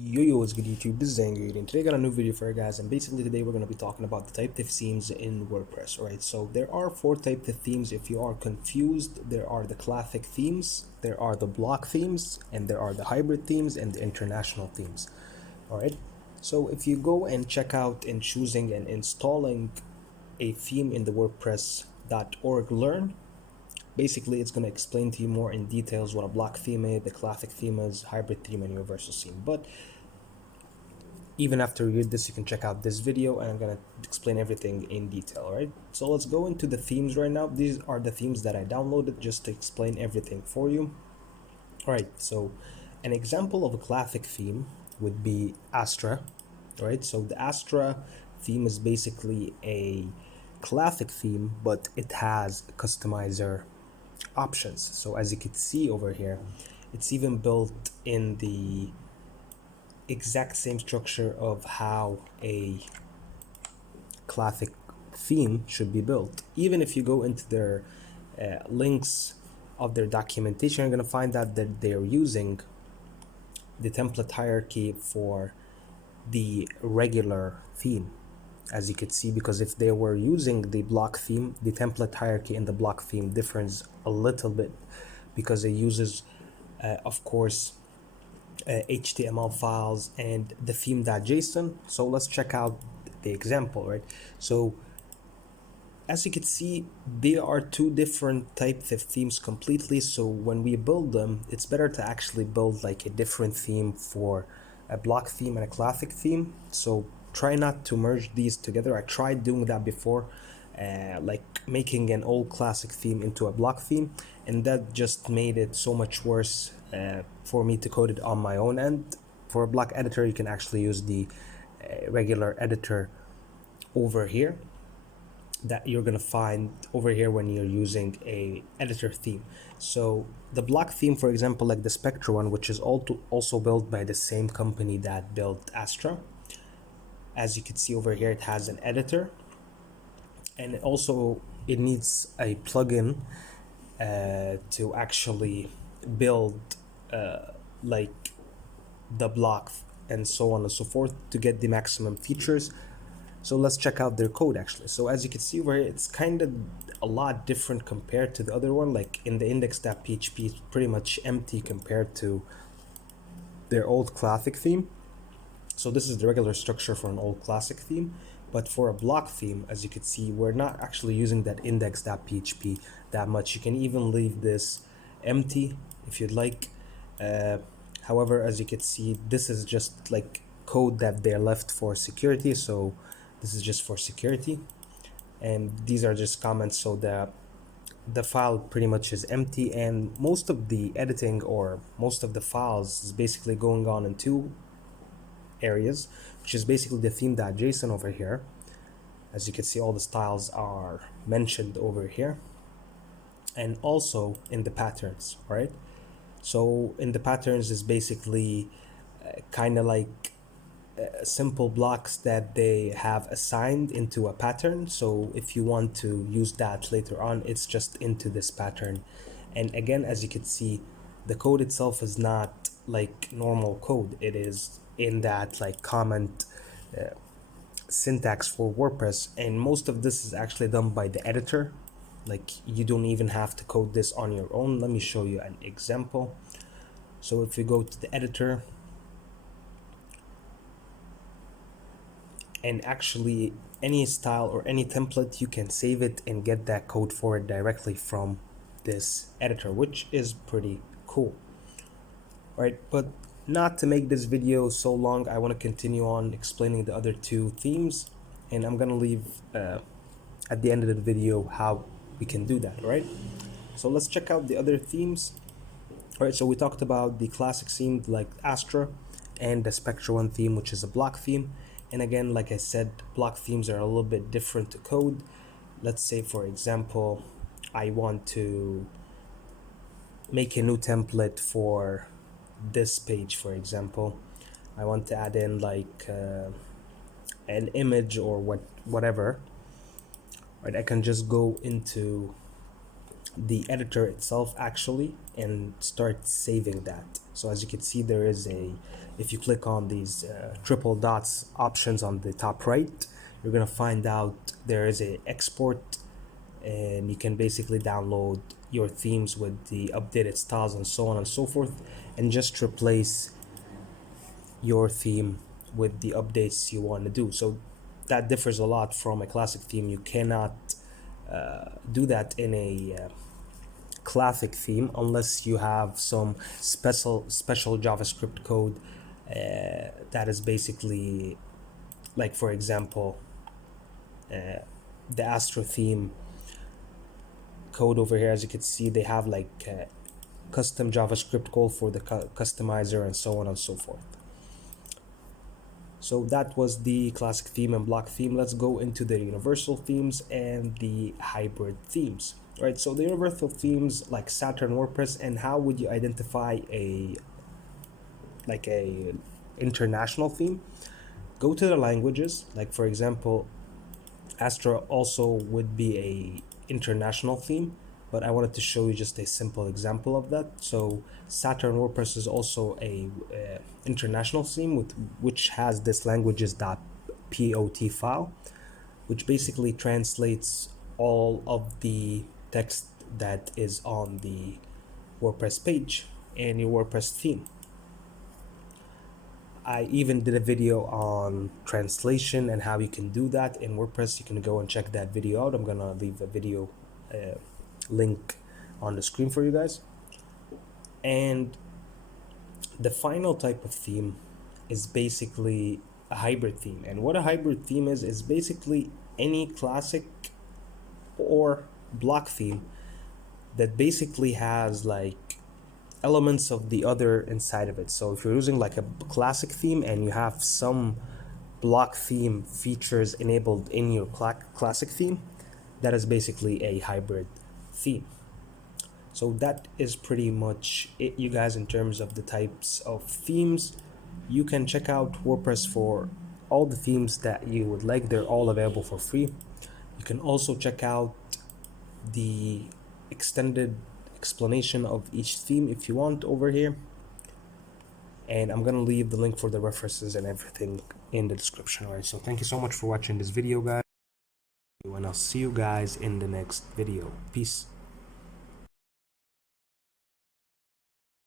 Yo, what's good YouTube? This is Angry and today I got a new video for you guys, and basically today we're going to be talking about the type of themes in WordPress. Alright, so there are 4 types of themes. If you are confused, there are the classic themes, there are the block themes, and there are the hybrid themes and the international themes. Alright, so if you go and check out in choosing and installing a theme in the WordPress.org learn, basically it's going to explain to you more in details what a block theme is, the classic theme is, hybrid theme, and universal theme. But even after you read this, you can check out this video and I'm going to explain everything in detail. All right, so let's go into the themes right now. These are the themes that I downloaded just to explain everything for you. All right, so an example of a classic theme would be Astra. All right, so the Astra theme is basically a classic theme, but it has customizer options. So as you can see over here, it's even built in the exact same structure of how a classic theme should be built. Even if you go into their links of their documentation, you're going to find out that they're using the template hierarchy for the regular theme, as you could see, because if they were using the block theme, the template hierarchy in the block theme differs a little bit because it uses of course HTML files and the theme.json. So let's check out the example, right? So as you can see, there are 2 different types of themes completely. So when we build them, it's better to actually build like a different theme for a block theme and a classic theme. So try not to merge these together. I tried doing that before, like making an old classic theme into a block theme, and that just made it so much worse for me to code it on my own end. For a block editor, you can actually use the regular editor over here that you're gonna find over here when you're using a editor theme. So the block theme, for example, like the Spectra one, which is also built by the same company that built Astra, as you can see over here, it has an editor, and it needs a plugin to actually build like the block and so on and so forth to get the maximum features. So let's check out their code actually. So as you can see over here, it's kind of a lot different compared to the other one. Like in the index.php, it's pretty much empty compared to their old classic theme. So this is the regular structure for an old classic theme. But for a block theme, as you can see, we're not actually using that index.php that much. You can even leave this empty if you'd like. However, as you can see, this is just like code that they're left for security. So this is just for security. And these are just comments. So the file pretty much is empty, and most of the editing or most of the files is basically going on in 2 areas, which is basically the theme.json over here. As you can see, all the styles are mentioned over here, and also in the patterns, right? So in the patterns is basically kind of like simple blocks that they have assigned into a pattern. So if you want to use that later on, it's just into this pattern. And again, as you can see, the code itself is not like normal code. It is in that like comment syntax for WordPress, and most of this is actually done by the editor. Like you don't even have to code this on your own. Let me show you an example. So if you go to the editor, and actually any style or any template, you can save it and get that code for it directly from this editor, which is pretty cool. All right, but not to make this video so long, I want to continue on explaining the other 2 themes, and I'm gonna leave at the end of the video how we can do that. Right, so let's check out the other themes. All right, so we talked about the classic theme like Astra and the Spectra one theme, which is a block theme. And again, like I said, block themes are a little bit different to code. Let's say, for example, I want to make a new template for this page. For example, I want to add in like an image or whatever. Right, I can just go into the editor itself actually and start saving that. So as you can see, there is a, if you click on these triple dots options on the top right, you're gonna find out there is a export, and you can basically download your themes with the updated styles and so on and so forth, and just replace your theme with the updates you want to do. So that differs a lot from a classic theme. You cannot do that in a classic theme unless you have some special JavaScript code that is basically, like for example, the Astra theme code over here. As you can see, they have like custom JavaScript code for the customizer and so on and so forth. So that was the classic theme and block theme. Let's go into the universal themes and the hybrid themes. Right, so the universal themes like Saturn, WordPress, and how would you identify a international theme? Go to the languages, like for example, Astra also would be a international theme, but I wanted to show you just a simple example of that. So Saturn WordPress is also a international theme which has this languages.pot file, which basically translates all of the text that is on the WordPress page and your WordPress theme. I even did a video on translation and how you can do that in WordPress. You can go and check that video out. I'm gonna leave a video link on the screen for you guys. And the final type of theme is basically a hybrid theme. And what a hybrid theme is basically any classic or block theme that basically has like elements of the other inside of it. So if you're using like a classic theme and you have some block theme features enabled in your classic theme, that is basically a hybrid theme. So that is pretty much it, you guys, in terms of the types of themes. You can check out WordPress for all the themes that you would like. They're all available for free. You can also check out the extended explanation of each theme if you want over here, and I'm gonna leave the link for the references and everything in the description. Alright, so thank you so much for watching this video, guys, and I'll see you guys in the next video. Peace.